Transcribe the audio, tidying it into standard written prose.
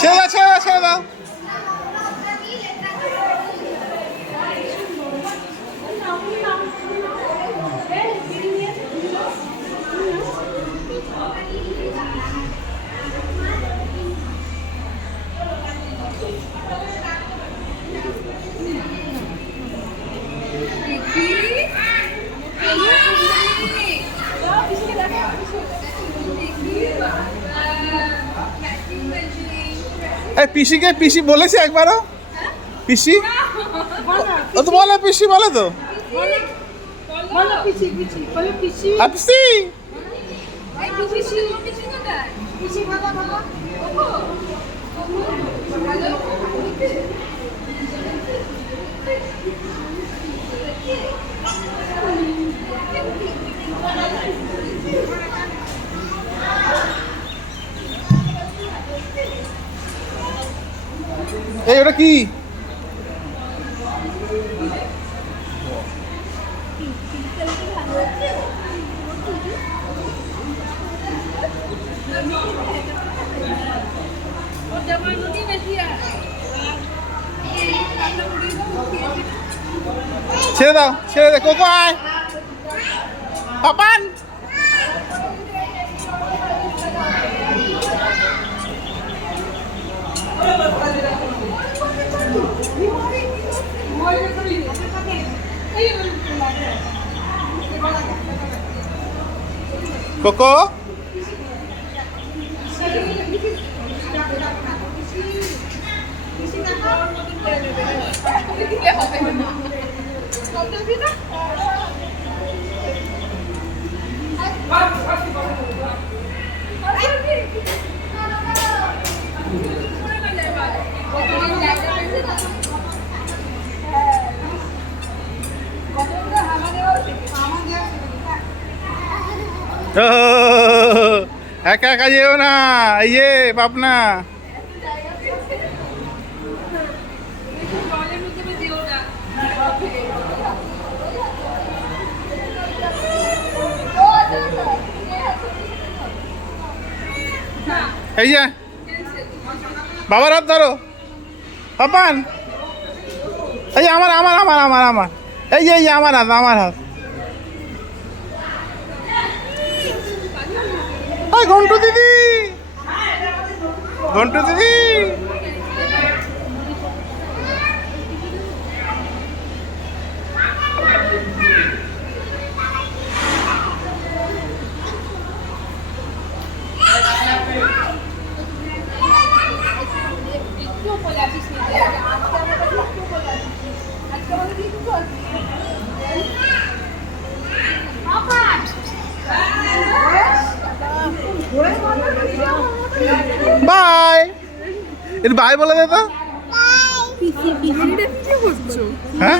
ছেড়ে দাও, ছেড়ে দাও, ছেড়ে দাও। এই পিসিকে পিসি বলেছে একবারও? পিসি ও তো বলে, পিসি বলে তো। এই ওটা কি? ছেড়ে দাও, ছেড়ে দে। কোকো আয়, পাপান। কোকো একা একা যেও না, ইয়ে পাপনা। এই যে বাবার হাত ধরো, পাপান। এই যে আমার আমার আমার আমার আমার এই যে আমার হাত, আমার হাত। ঘন্টু দিদি, ঘন্টু দিদি। বাই, এটা বাই বলে দে তো। হ্যাঁ